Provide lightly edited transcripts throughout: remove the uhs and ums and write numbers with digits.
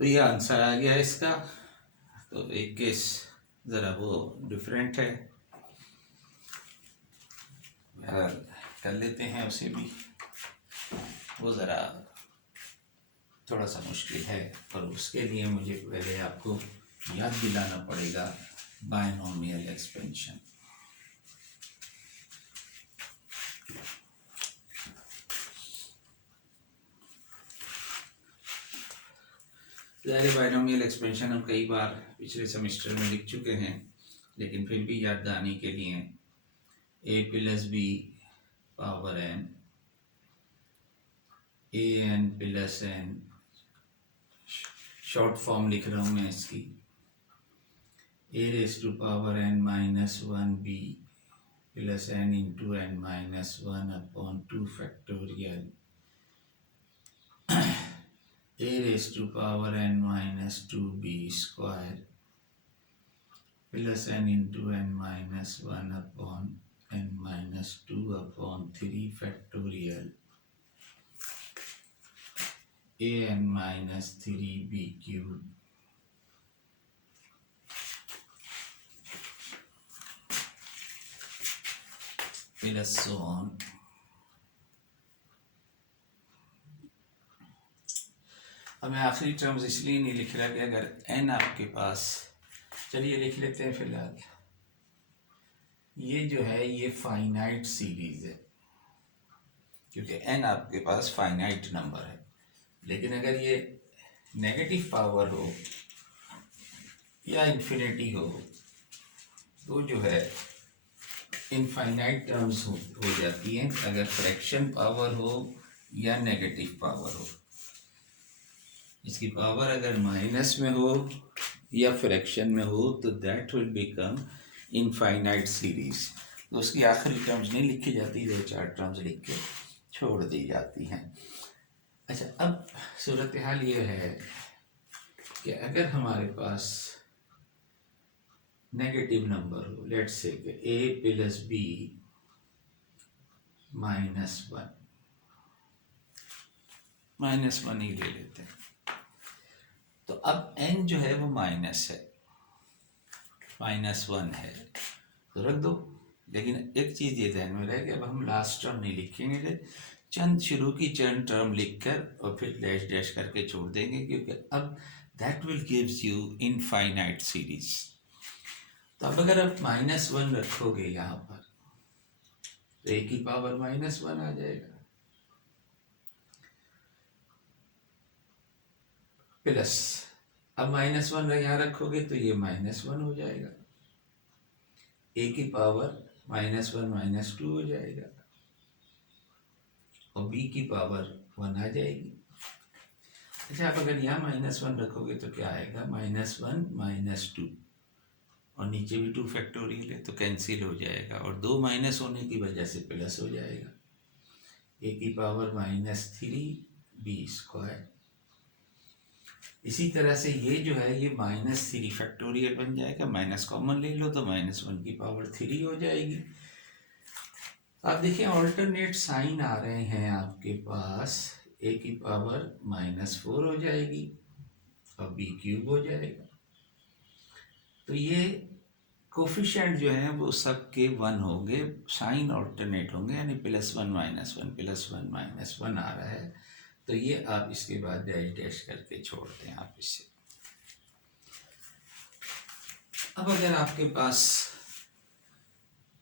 तो ये आंसर आ गया इसका। तो एक केस ज़रा वो डिफरेंट है, कर लेते हैं उसे भी। वो ज़रा थोड़ा सा मुश्किल है, पर उसके लिए मुझे पहले आपको याद दिलाना पड़ेगा बायनोमियल एक्सपेंशन। ज़ाहिर बायनोमियल एक्सपेंशन हम कई बार पिछले सेमेस्टर में लिख चुके हैं, लेकिन फिर भी याद दहानी के लिए a plus b power n, a n plus n, short form लिख रहा हूँ मैं इसकी, a raise to power n minus one b plus n into n minus one upon two factorial a raised to power n minus 2b square plus n into n minus 1 upon n minus 2 upon 3 factorial a n minus 3b cube plus so on। अब मैं आखिरी terms इसलिए नहीं लिख रहा कि अगर n आपके पास, चलिए लिख लेते हैं फिलहाल, ये जो है ये फाइनाइट सीरीज है, क्योंकि n आपके पास फाइनाइट नंबर है। लेकिन अगर ये नेगेटिव पावर हो या इन्फिनिटी हो तो जो है इनफाइनाइट टर्म्स हो जाती हैं, अगर फ्रैक्शन पावर हो या नेगेटिव पावर हो। इसकी पावर अगर माइनस में हो या फ्रैक्शन में हो तो that will become infinite series. तो उसकी आखिरी टर्म्स नहीं लिखी जाती, दो चार टर्म्स लिख के छोड़ दी जाती हैं। अच्छा, अब सूरत हाल ये है कि अगर हमारे पास नेगेटिव नंबर हो, लेट्स से कि ए प्लस बी -1, -1 ही ले लेते हैं। तो अब n जो है वो माइनस है, -1 है, तो रख दो। लेकिन एक चीज़ ये ध्यान में रहे कि अब हम लास्ट टर्म नहीं लिखेंगे, चंद शुरू की चंद टर्म लिखकर और फिर डैश डैश करके छोड़ देंगे, क्योंकि अब that will gives you infinite series. तो अब अगर आप -1 रखोगे यहाँ पर तो ए की पावर -1 आ जाएगा, प्लस अब -1 यहाँ रखोगे तो ये -1 हो जाएगा, ए की पावर -1 -2 हो जाएगा और बी की पावर 1 आ जाएगी। अच्छा, आप अगर यहाँ -1 रखोगे तो क्या आएगा, -1 -2 और नीचे भी 2 फैक्टोरियल है तो कैंसिल हो जाएगा, और 2 माइनस होने की वजह से प्लस हो जाएगा, ए की पावर -3b स्क्वायर। इसी तरह से ये जो है ये -3 फैक्टोरियल बन जाएगा, माइनस कॉमन ले लो तो -1 की पावर 3 हो जाएगी। आप देखिए ऑल्टरनेट साइन आ रहे हैं आपके पास, ए की पावर -4 हो जाएगी और बी क्यूब हो जाएगा। तो ये कोफिशिएंट जो है वो सबके 1 होंगे, साइन ऑल्टरनेट होंगे, यानी +1 -1 +1 -1 आ रहा है। तो ये आप इसके बाद डैश डैश करके छोड़ दें आप इसे। अब अगर आपके पास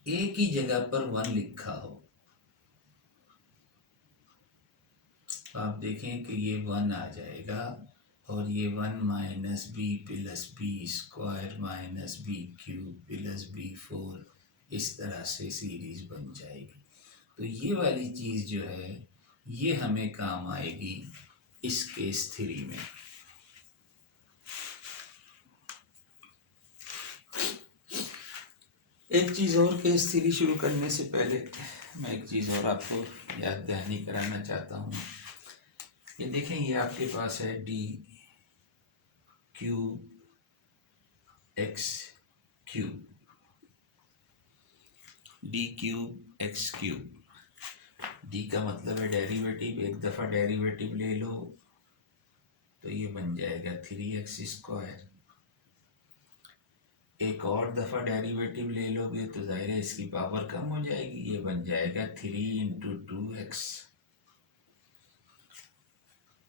ए की जगह पर 1 लिखा हो, तो आप देखें कि ये 1 आ जाएगा और ये 1 - b + b square -b cube + b4 इस तरह से सीरीज बन जाएगी। तो ये वाली चीज़ जो है ये हमें काम आएगी इस केस 3 में। एक चीज़ और, केस 3 शुरू करने से पहले मैं एक चीज़ और आपको याद दहानी कराना चाहता हूँ। ये देखें, ये आपके पास है d cube x cube, d cube x cube. d का मतलब है डेरिवेटिव, एक दफ़ा डेरिवेटिव ले लो तो ये बन जाएगा 3x²। एक और दफ़ा डेरिवेटिव ले लोगे तो जाहिर है इसकी पावर कम हो जाएगी, ये बन जाएगा 3 × 2x।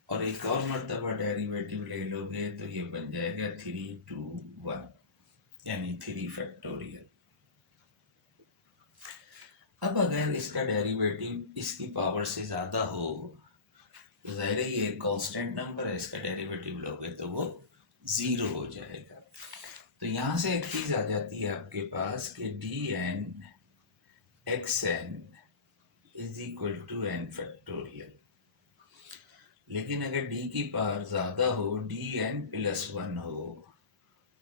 और एक और मरतबा डेरिवेटिव ले लोगे तो ये बन जाएगा 3 × 1 यानी 3 फैक्टोरियल। अब अगर इसका डेरिवेटिव इसकी पावर से ज़्यादा हो तो ज़ाहिर है ये कांस्टेंट नंबर है, इसका डेरिवेटिव लोगे तो वो 0 हो जाएगा। तो यहाँ से एक चीज़ आ जाती है आपके पास कि dn xn = n फैक्टोरियल। लेकिन अगर d की पावर ज़्यादा हो, dn+1 हो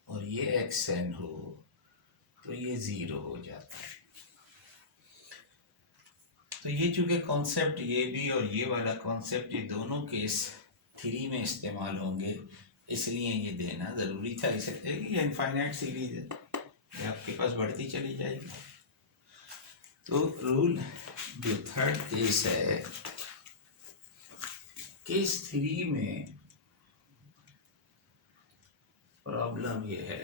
और ये xn हो तो ये 0 हो जाता है। तो ये चूँकि कॉन्सेप्ट ये भी और ये वाला कॉन्सेप्ट ये दोनों केस 3 में इस्तेमाल होंगे, इसलिए ये देना ज़रूरी था। इसे ये इनफाइनाइट सीरीज है, ये आपके पास बढ़ती चली जाएगी। तो रूल जो थर्ड केस है, केस 3 में प्रॉब्लम ये है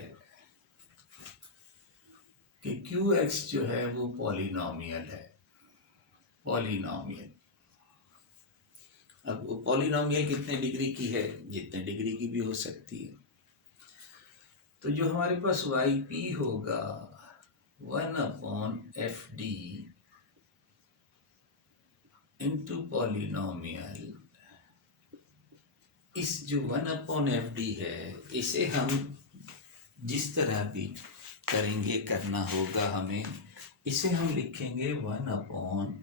कि QX जो है वो पॉलिनॉमियल है। पॉलिनॉमियल, अब वो पॉलिनॉमियल कितने डिग्री की है? जितने डिग्री की भी हो सकती है। तो जो हमारे पास YP होगा 1/FD इंटू पॉलिनॉमियल, इस जो 1/FD है इसे हम जिस तरह भी करेंगे करना होगा हमें, इसे हम लिखेंगे 1/1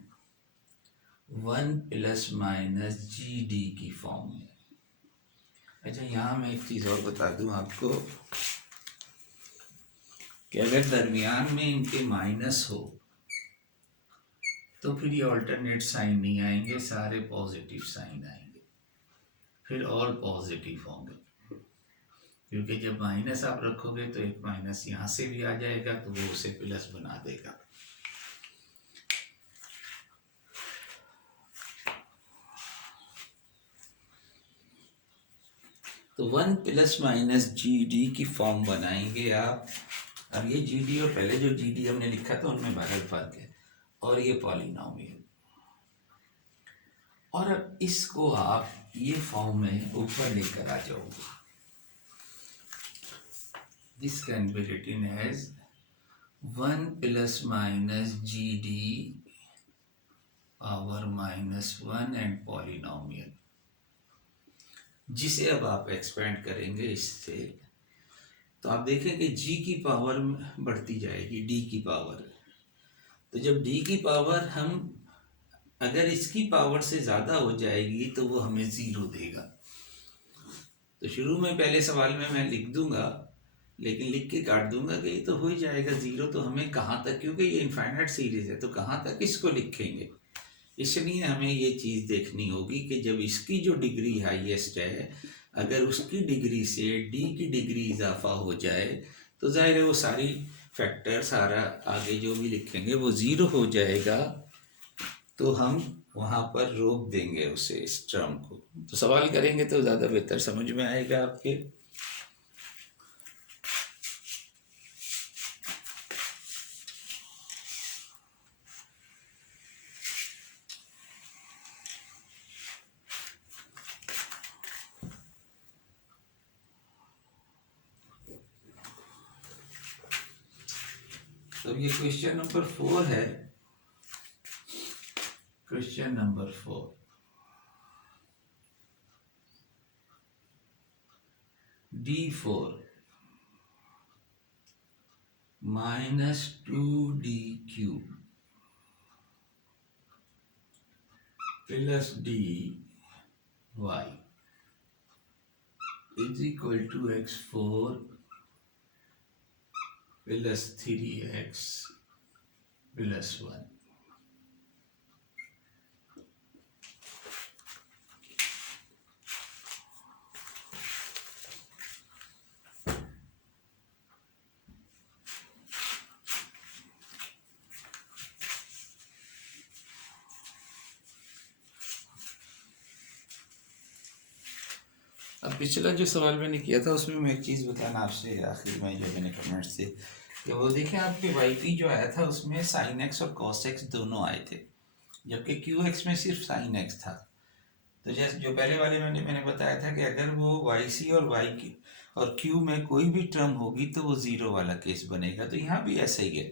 ± GD की फॉर्म में। अच्छा, यहाँ मैं एक चीज़ और बता दूँ आपको कि अगर दरमियान में इनके माइनस हो तो फिर ये ऑल्टरनेट साइन नहीं आएंगे, सारे पॉजिटिव साइन आएंगे, फिर ऑल पॉजिटिव होंगे। क्योंकि जब माइनस आप रखोगे तो एक माइनस यहाँ से भी आ जाएगा तो वो उसे प्लस बना देगा। तो 1 ± GD की फॉर्म बनाएंगे आप। अब ये GD और पहले जो GD हमने लिखा था उनमें बहरहाल फर्क है, और ये पॉलिनॉमियल। और अब इसको आप ये फॉर्म में ऊपर लेकर आ जाओगे। This can be written as 1 ± GD power -1 and polynomial, जिसे अब आप एक्सपेंड करेंगे इससे तो आप देखेंगे G की पावर बढ़ती जाएगी, D की पावर। तो जब D की पावर हम अगर इसकी पावर से ज़्यादा हो जाएगी तो वो हमें 0 देगा। तो शुरू में पहले सवाल में मैं लिख दूंगा, लेकिन लिख के काट दूंगा कि ये तो हो ही जाएगा 0। तो हमें कहाँ तक, क्योंकि ये इनफाइनाइट सीरीज है तो कहाँ तक इसको लिखेंगे, इसलिए हमें ये चीज़ देखनी होगी कि जब इसकी जो डिग्री हाईएस्ट है अगर उसकी डिग्री से D की डिग्री इजाफा हो जाए तो जाहिर है वो सारी फैक्टर सारा आगे जो भी लिखेंगे वो 0 हो जाएगा। तो हम वहाँ पर रोक देंगे उसे, इस टर्म को। तो सवाल करेंगे तो ज़्यादा बेहतर समझ में आएगा आपके। तो ये क्वेश्चन नंबर 4 है। Question number 4, D4 -2D³ plus DY = x4 plus 3x plus 1। अब पिछला जो सवाल मैंने किया था उसमें मैं एक चीज़ बताना आपसे आखिर में जो मैंने कमेंट्स थे कि वो देखें आपके वाई पी जो आया था उसमें साइन एक्स और कॉस एक्स दोनों आए थे, जबकि क्यू एक्स में सिर्फ साइन एक्स था। तो जैसे जो पहले वाले मैंने बताया था कि अगर वो वाई सी और वाई की और क्यू में कोई भी टर्म होगी तो वो ज़ीरो वाला केस बनेगा, तो यहाँ भी ऐसा ही है।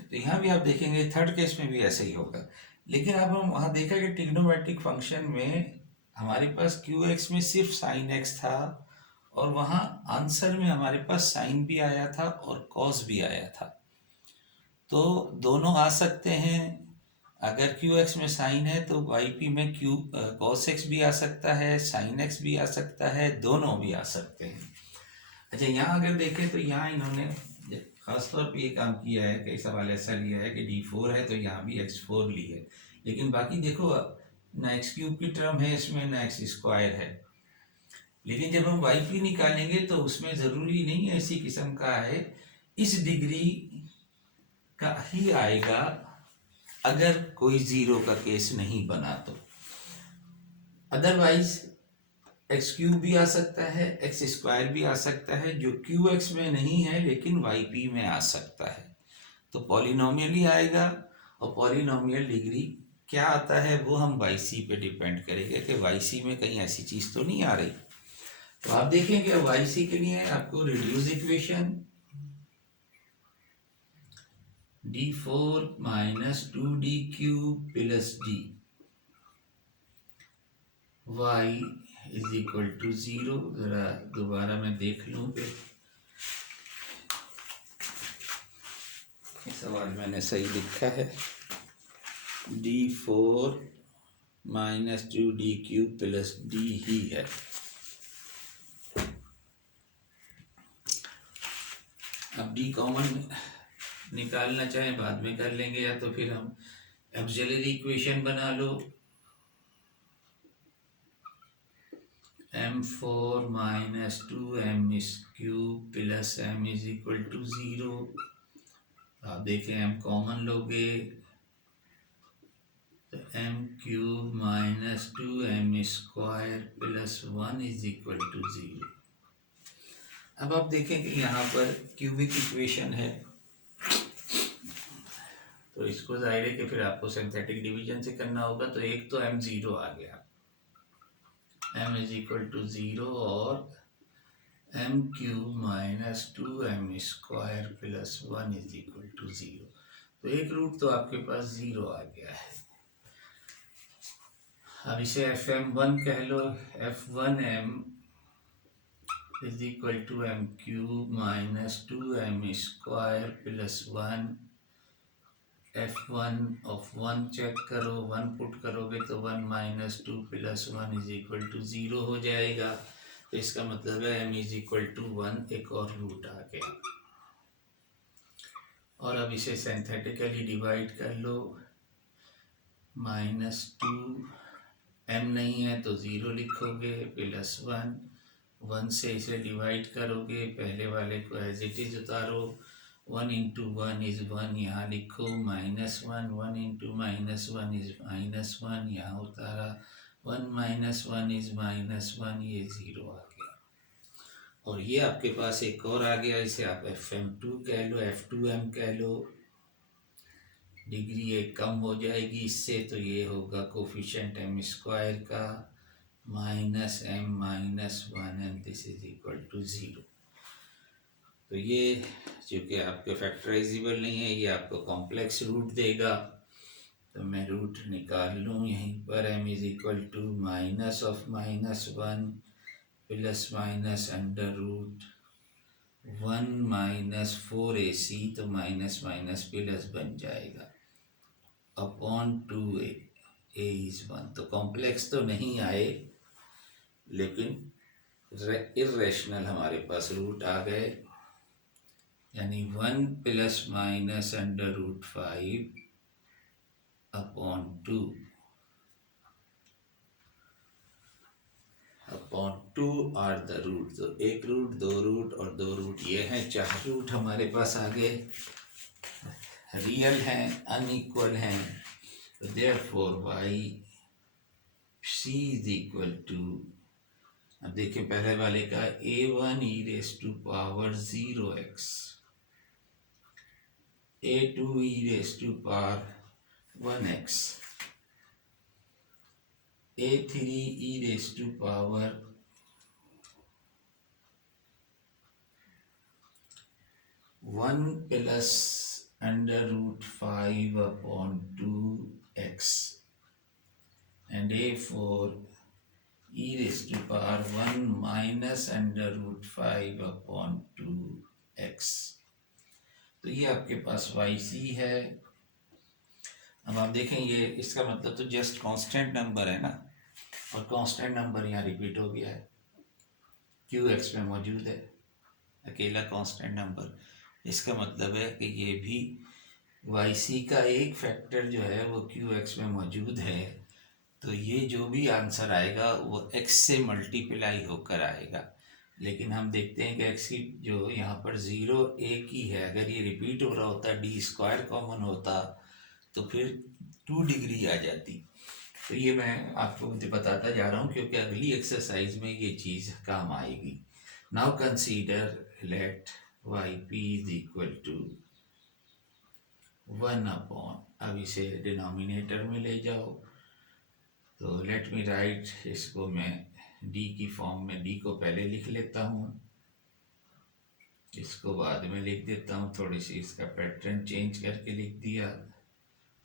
तो यहाँ भी आप देखेंगे थर्ड केस में भी ऐसा ही होगा। लेकिन अब हम वहाँ देखा कि ट्रिग्नोमेट्रिक फंक्शन में हमारे पास क्यू एक्स में सिर्फ साइन एक्स था और वहाँ आंसर में हमारे पास साइन भी आया था और कॉस भी आया था। तो दोनों आ सकते हैं। अगर क्यू एक्स में साइन है तो वाई पी में क्यू कॉस एक्स भी आ सकता है, साइन एक्स भी आ सकता है, दोनों भी आ सकते हैं। अच्छा, यहाँ अगर देखें तो यहाँ इन्होंने खासतौर पे ये काम किया है, कई सवाल ऐसा लिया है कि d4 है तो यहाँ भी x4 ली है, लेकिन बाकी देखो ना एक्स क्यूब की टर्म है इसमें ना एक्स स्क्वायर है। लेकिन जब हम वाई पी निकालेंगे तो उसमें ज़रूरी नहीं है इसी किस्म का है, इस डिग्री का ही आएगा अगर कोई ज़ीरो का केस नहीं बना तो। अदरवाइज एक्स क्यूब भी आ सकता है, एक्स स्क्वायर भी आ सकता है, जो क्यू एक्स में नहीं है लेकिन वाई पी में आ सकता है। तो पॉलिनोमियल ही आएगा, और पॉलिनोमियल डिग्री क्या आता है वो हम वाई सी पे डिपेंड करेंगे कि वाई सी में कहीं ऐसी चीज़ तो नहीं आ रही। तो आप देखेंगे वाई सी के लिए आपको reduce equation d4 minus 2d³ plus d y is equal to 0। ज़रा दोबारा मैं देख लूँ कि सवाल मैंने सही लिखा है। d4 minus 2d³ plus d ही है। अब d कॉमन निकालना चाहें बाद में कर लेंगे, या तो फिर हम ऑक्सिलरी इक्वेशन बना लो। m4 minus 2m³ plus m is equal to 0। आप देखें m कॉमन लोगे तो m³ minus 2m² plus 1 is equal to 0। अब आप देखें कि यहाँ पर क्यूबिक इक्वेशन है, तो इसको जाहिर है कि फिर आपको सिंथेटिक डिवीजन से करना होगा। तो एक तो m0 आ गया, m इज इक्वल टू 0, और m³ minus 2m² plus 1 is equal to 0। तो एक रूट तो आपके पास 0 आ गया है। अब इसे fm1 कह लो। f1m is equal to m³ minus 2m² plus 1। f1 of 1 check करो, 1 पुट करोगे तो 1 minus 2 plus 1 is equal to 0 हो जाएगा। तो इसका मतलब है m इज इक्वल टू 1, एक और रूट आ गया। और अब इसे सिंथेटिकली डिवाइड कर लो। -2 m नहीं है तो 0 लिखोगे, प्लस 1 से इसे डिवाइड करोगे, पहले वाले को एज इट इज उतारो। 1 इंटू 1 इज 1, यहाँ लिखो। -1 1 इंटू -1 इज -1, यहाँ उतारा। 1 माइनस 1 इज -1, ये 0 आ गया। और ये आपके पास एक और आ गया, इसे आप fm2 कह लो, f2m कह लो। डिग्री एक कम हो जाएगी इससे, तो ये होगा कोफिशिएंट m² का -m minus 1, and this is equal to 0। तो ये चूँकि आपके फैक्टराइजेबल नहीं है, ये आपको कॉम्प्लेक्स रूट देगा। तो मैं रूट निकाल लूँ यहीं पर। m is equal to minus of -1 plus minus under root 1 minus 4ac, तो माइनस माइनस प्लस बन जाएगा, अपॉन 2a इज 1। तो कॉम्प्लेक्स तो नहीं आए, लेकिन इर्रेशनल हमारे पास रूट आ गए, यानी 1 plus minus under root 5 upon 2 are the root. तो एक रूट, दो रूट और दो रूट, ये हैं 4 रूट हमारे पास आ गए। रियल हैं, अनइक्वल हैं, तो therefore y c is equal to, अब देखिए पहले वाले का a1 e raise to power 0x, a2 e raise to power 1x, a3 e raise to power 1 plus under root 5 upon 2x and a4 e raised to power 1 minus under root 5 upon 2x। तो ये आपके पास yc है। अब आप देखें ये इसका मतलब तो जस्ट कांस्टेंट नंबर है ना, और कांस्टेंट नंबर यहाँ रिपीट हो गया है, qx में मौजूद है अकेला कांस्टेंट नंबर। इसका मतलब है कि ये भी yc का एक फैक्टर जो है वो qx में मौजूद है, तो ये जो भी आंसर आएगा वो x से मल्टीप्लाई होकर आएगा। लेकिन हम देखते हैं कि x की जो यहाँ पर 0 एक ही है, अगर ये रिपीट हो रहा होता d स्क्वायर कॉमन होता तो फिर 2 डिग्री आ जाती। तो ये मैं आपको बताता जा रहा हूँ क्योंकि अगली एक्सरसाइज में ये चीज़ काम आएगी। Now consider let Y P is equal to 1 upon, अब इसे डिनोमिनेटर में ले जाओ, तो लेट मी राइट, इसको मैं d की फॉर्म में, d को पहले लिख लेता हूँ, इसको बाद में लिख देता हूँ, थोड़ी सी इसका पैटर्न चेंज करके लिख दिया।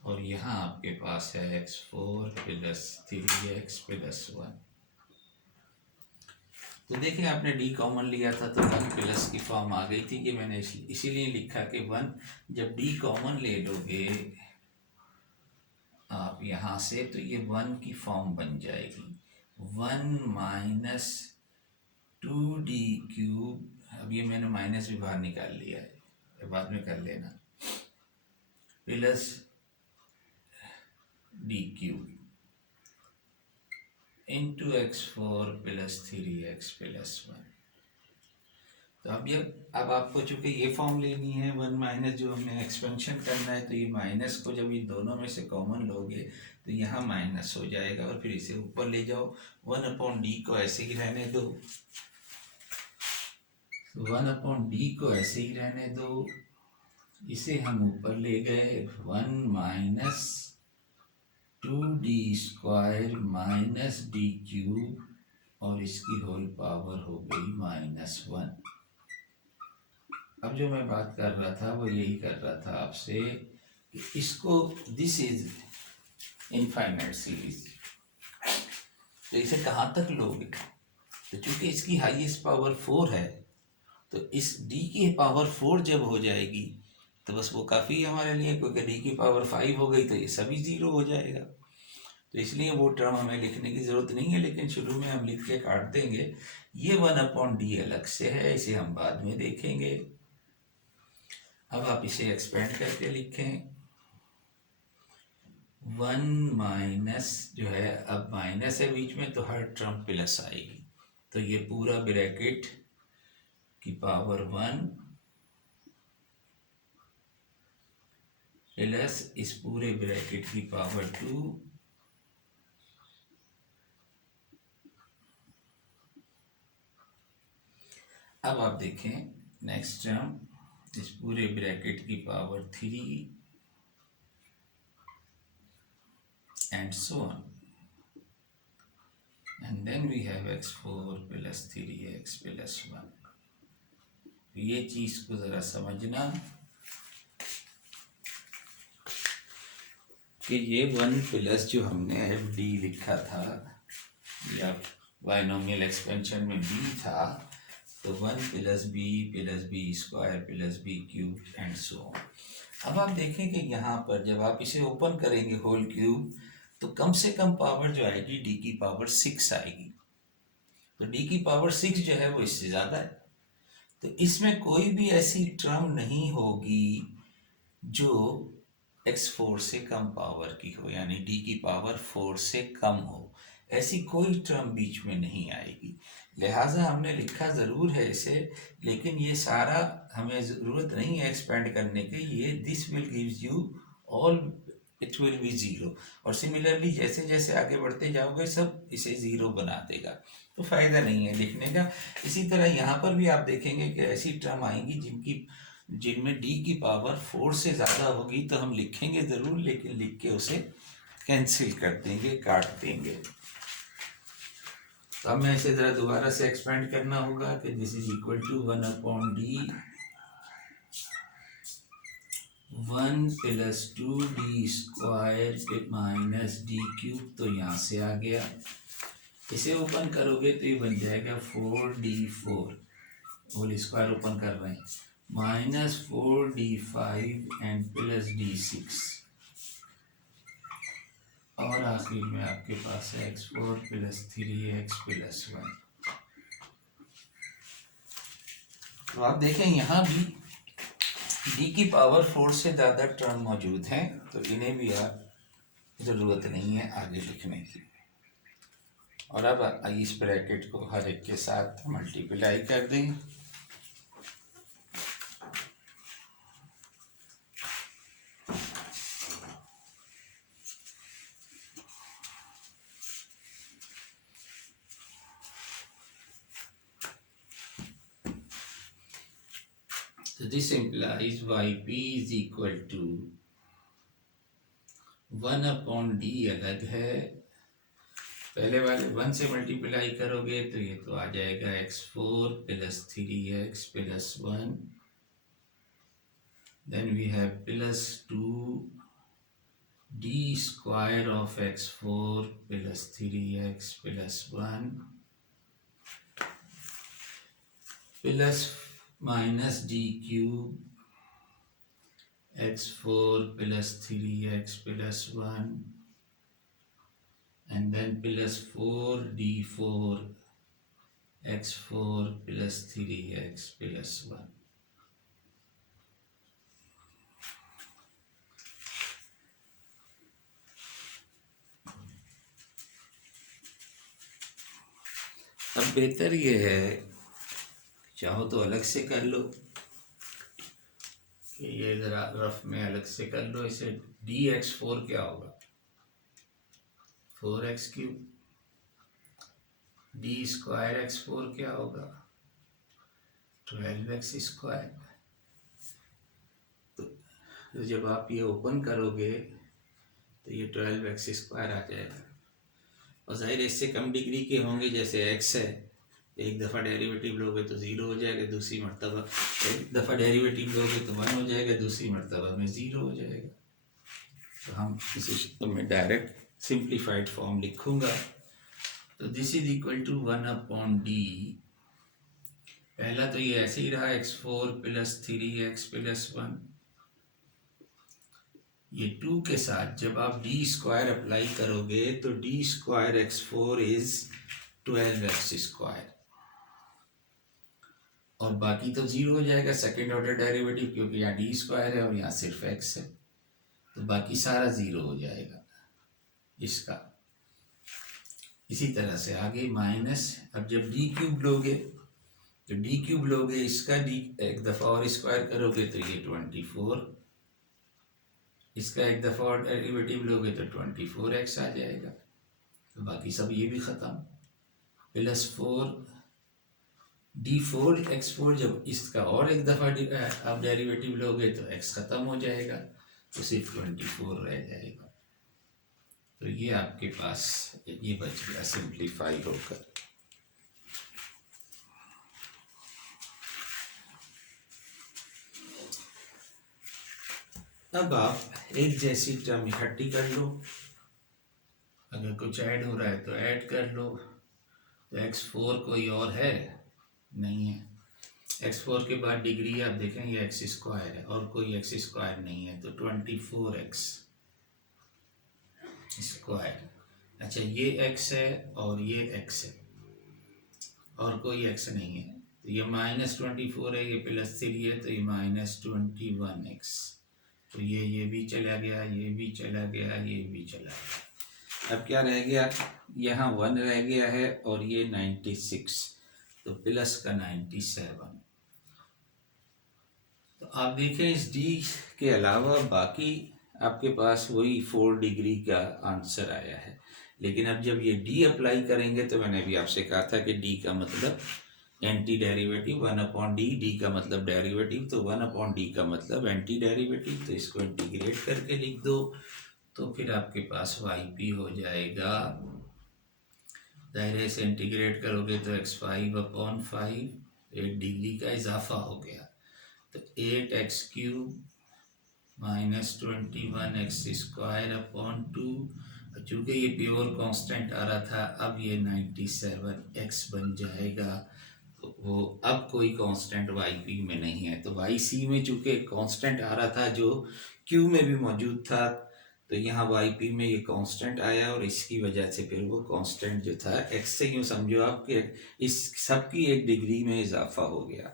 और यहाँ आपके पास है x4 प्लस 3x प्लस 1। तो देखिए आपने d कॉमन लिया था तो 1 प्लस की फॉर्म आ गई थी कि मैंने इसीलिए लिखा कि 1, जब d कॉमन ले लोगे आप यहाँ से तो ये 1 की फॉर्म बन जाएगी, 1 माइनस 2d क्यूब। अब ये मैंने माइनस भी बाहर निकाल लिया है, बाद में कर लेना, plus d cube into x4 plus 3x plus 1। तो अब आपको चूंकि ये फॉर्म लेनी है 1 माइनस, जो हमने एक्सपेंशन करना है, तो ये माइनस को जब ये दोनों में से कॉमन लोगे तो यहाँ माइनस हो जाएगा और फिर इसे ऊपर ले जाओ। 1 अपॉन डी को ऐसे ही रहने दो, 1 अपॉन डी को ऐसे ही रहने दो, इसे हम ऊपर ले गए, 1 minus 2d square minus D cube और इसकी होल पावर हो गई -1। अब जो मैं बात कर रहा था वो यही कर रहा था आपसे कि इसको, दिस इज इनफाइनाइट सीरीज, तो इसे कहाँ तक लोगे, तो चूंकि इसकी हाईएस्ट पावर 4 है तो इस d की पावर 4 जब हो जाएगी तो बस वो काफ़ी है हमारे लिए, क्योंकि d की पावर 5 हो गई तो ये सभी 0 हो जाएगा। तो इसलिए वो टर्म हमें लिखने की ज़रूरत नहीं है, लेकिन शुरू में हम लिख के काट देंगे। ये 1 अपॉन डी अलग से है, इसे हम बाद में देखेंगे। अब आप इसे एक्सपेंड करके लिखें, 1 माइनस जो है, अब माइनस है बीच में तो हर टर्म प्लस आएगी, तो ये पूरा ब्रैकेट की पावर 1 प्लस इस पूरे ब्रैकेट की पावर 2 अब आप देखें नेक्स्ट टर्म, इस पूरे ब्रैकेट की power 3 and so on, and then we have x4 plus 3x plus 1। ये चीज को जरा समझना कि ये 1 प्लस जो हमने एफ डी लिखा था या बाइनोमियल एक्सपेंशन में b था, तो 1 plus B square plus B cube and so on. अब आप देखें कि यहाँ पर जब आप इसे ओपन करेंगे होल क्यूब तो कम से कम पावर जो आएगी d की पावर 6 आएगी, तो d की पावर 6 जो है वो इससे ज़्यादा है, तो इसमें कोई भी ऐसी टर्म नहीं होगी जो x4 से कम पावर की हो, यानी d की पावर 4 से कम हो, ऐसी कोई टर्म बीच में नहीं आएगी। लिहाजा हमने लिखा ज़रूर है इसे, लेकिन ये सारा हमें ज़रूरत नहीं है एक्सपेंड करने की, ये this will gives you all it will be zero. और सिमिलरली जैसे जैसे आगे बढ़ते जाओगे सब इसे ज़ीरो बना देगा, तो फ़ायदा नहीं है लिखने का। इसी तरह यहाँ पर भी आप देखेंगे कि ऐसी टर्म आएंगी जिनमें d की पावर 4 से ज़्यादा होगी, तो हम लिखेंगे ज़रूर लेकिन लिख के उसे कैंसिल कर देंगे, काट देंगे। तो अब मैं इसे ज़रा दोबारा से एक्सपेंड करना होगा कि this is equal to 1/d 1 + 2d² minus D cube, तो यहाँ से आ गया। इसे ओपन करोगे तो ये बन जाएगा 4d4 होल स्क्वायर ओपन कर रहे हैं minus 4d5 and plus d6, और आखिर में आपके पास है x4 + 3x + 1। तो आप देखें यहाँ भी d की पावर 4 से ज़्यादा टर्म मौजूद हैं, तो इन्हें भी आप ज़रूरत नहीं है आगे लिखने की। और अब इस ब्रैकेट को हर एक के साथ मल्टीप्लाई कर दें। So this implies yp is equal to 1/d अलग है, पहले वाले 1 से मल्टीप्लाई करोगे तो ये तो आ जाएगा x4 + 3x + 1, then we have +2d² of x4 + 3x + 1 plus minus d³ x4 + 3x + 1 and then plus 4d4 x4 + 3x + 1। अब बेहतर ये है, चाहो तो अलग से कर लो, कि ये ज़रा रफ में अलग से कर लो। इसे dx4 क्या होगा 4x³ d² x4 क्या होगा 12x²। तो जब आप ये ओपन करोगे तो ये 12x² आ जाएगा, और ज़ाहिर इससे कम डिग्री के होंगे, जैसे x है, एक दफ़ा डेरिवेटिव लोगे तो 0 हो जाएगा, दूसरी मरतबा एक दफ़ा डेरिवेटिव लोगे तो 1 हो जाएगा, दूसरी मरतबा में 0 हो जाएगा। तो हम इसे मैं डायरेक्ट सिंप्लीफाइड फॉर्म लिखूँगा। तो this is equal to 1/d, पहला तो ये ऐसे ही रहा x4 + 3x + 1, ये 2 के साथ जब आप d² अप्लाई करोगे तो d² x4 इज 12x², और बाकी तो 0 हो जाएगा सेकेंड ऑर्डर डेरिवेटिव, क्योंकि यहाँ d² है और यहाँ सिर्फ x है, तो बाकी सारा 0 हो जाएगा इसका। इसी तरह से आगे माइनस, अब जब d³ लोगे तो d³ लोगे, इसका d एक दफ़ा और स्क्वायर करोगे तो ये 24, इसका एक दफ़ा और डेरिवेटिव लोगे तो 24x आ जाएगा, तो बाकी सब ये भी ख़त्म। प्लस 4 d4 x4, जब इसका और एक दफ़ा आप डेरिवेटिव लोगे तो x ख़त्म हो जाएगा, तो सिर्फ 24 रह जाएगा। तो ये आपके पास ये बच गया सिंप्लीफाई होकर। अब आप एक जैसी टर्म इकट्ठी कर लो, अगर कुछ ऐड हो रहा है तो ऐड कर लो। तो x4 कोई और है नहीं है, x4 के बाद डिग्री आप देखें ये x² है और कोई x² नहीं है, तो 24x²। अच्छा ये x है और ये x है और कोई x नहीं है, तो ये -24 है, ये +3 है, तो ये -21x, तो ये भी चला गया, ये भी चला गया, ये भी चला गया। अब क्या रह गया, यहाँ 1 रह गया है और ये 96, तो प्लस का 97। तो आप देखें इस d के अलावा बाकी आपके पास वही 4 डिग्री का आंसर आया है। लेकिन अब जब ये डी अप्लाई करेंगे तो मैंने भी आपसे कहा था कि डी का मतलब एंटी डेरिवेटिव 1/d, डी का मतलब डेरिवेटिव, तो 1/d का मतलब एंटी डेरिवेटिव, तो इसको इंटीग्रेट करके लिख दो तो फिर आपके पास वाई पी हो जाएगा, दायरे से इंटीग्रेट करोगे तो x5/5, 8 डिग्री का इजाफा हो गया तो 8x³ -21x² 2। चूँकि ये प्योर कांस्टेंट आ रहा था, अब ये 97x बन जाएगा। तो वो अब कोई कांस्टेंट वाई पी में नहीं है, तो वाई सी में चूँकि कांस्टेंट आ रहा था जो क्यू में भी मौजूद था, तो यहाँ वाई पी में ये कांस्टेंट आया और इसकी वजह से फिर वो कांस्टेंट जो था एक्स से यूँ समझो आप कि इस सब की 1 डिग्री में इजाफा हो गया।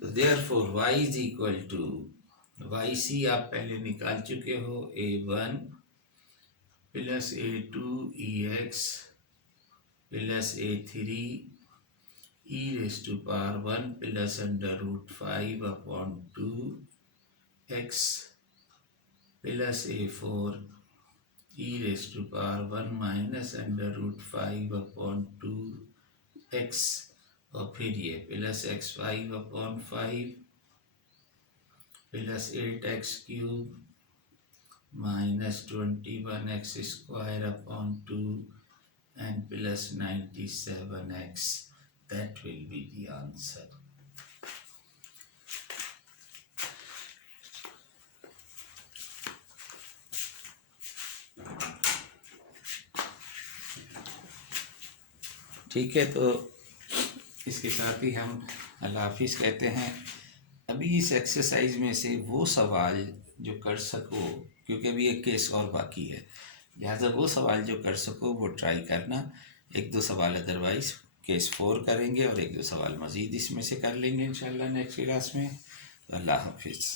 तो therefore y is equal to Y C आप पहले निकाल चुके हो, a1 plus a2 ex plus a3 e⁻1 plus √5/2 x plus a4 e⁻1 minus √5/2 x, और फिर ये plus x5/5 plus 8x³ minus 21x² and plus 97x. That will be the answer. ठीक है, तो इसके साथ ही हम अल्लाह हाफिज़ कहते हैं। अभी इस एक्सरसाइज में से वो सवाल जो कर सको, क्योंकि अभी एक केस और बाकी है, लिहाजा वो सवाल जो कर सको वो ट्राई करना। 1-2 सवाल अदरवाइज़ केस 4 करेंगे और 1-2 सवाल मज़ीद इसमें से कर लेंगे इंशाल्लाह नेक्स्ट क्लास में। अल्लाह हाफिज़।